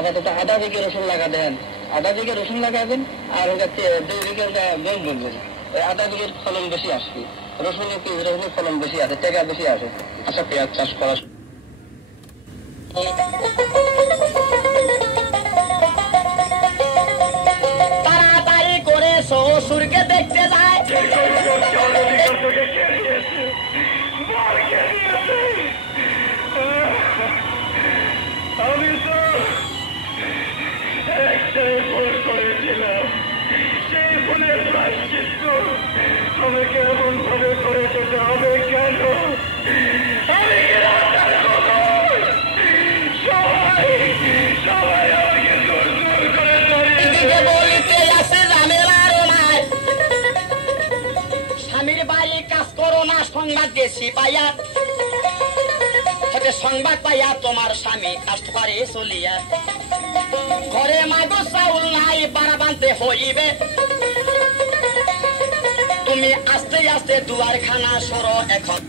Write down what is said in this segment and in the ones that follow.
আধা বিঘে রসুন লাগা দেন, আধা বিঘে রসুন লাগাবেন আর 2 বিঘে গম বুনবেন। আধা বিঘের ফলন বেশি আসবে, রসুনের ফলন বেশি আসে, টাকা বেশি আসে। আচ্ছা, পেঁয়াজ চাষ করা তাড়াতাড়ি করে শ্বশুরকে দেখতে যায়। আমি তো একটাই ভুল করেছিলাম, সেই ভুলের প্রায়শ্চিত্ত আমাকে এমন ভাবে করে যেতে হবে কেন? আমি সবাই আমাকে দূর দূর করে বলতে আছে ঝামেলার নাই, স্বামীর বাড়ি কাজ করো না, সংবাদ দিয়েছি পাইয়া, সংবাদ পাইয়া তোমার স্বামী কাজ করে চলিয়া, ঘরে মাগো চাউল নাই, পাড়া বানতে হইবে, তুমি আস্তে আস্তে দুয়ার খানা সরো এখন।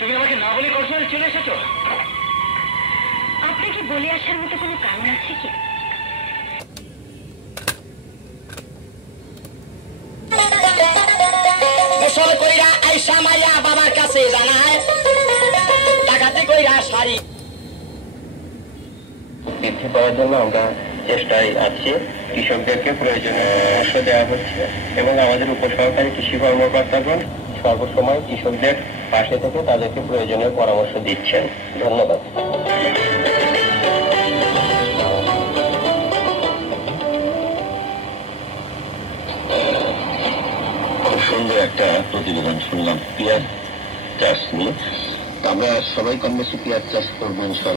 তুমি আমাকে না বলে কক্সবাজার চলে এসেছো? আপনাকে বলে আসার মতো কোনো কারণ আছে কি? গোসল কইরা আইসা মাইয়া বাবার কাছে জানায়, ডাকাতি কইরা শাড়ি বৃদ্ধি পাওয়ার জন্য আমরা চেষ্টায় আছি। কৃষকদেরকে প্রয়োজনীয় পরামর্শ দেওয়া হচ্ছে এবং আমাদের উপসহকারী কৃষি কর্মকর্তাগণ সর্বসময় কৃষকদের পাশে থেকে তাদেরকে প্রয়োজনীয় পরামর্শ দিচ্ছেন। ধন্যবাদ। খুব সুন্দর একটা প্রতিবেদন শুনলাম পেঁয়াজ চাষ নিয়ে। আমরা সবাই কম বেশি পেঁয়াজ চাষ করবো ইনশাআল্লাহ।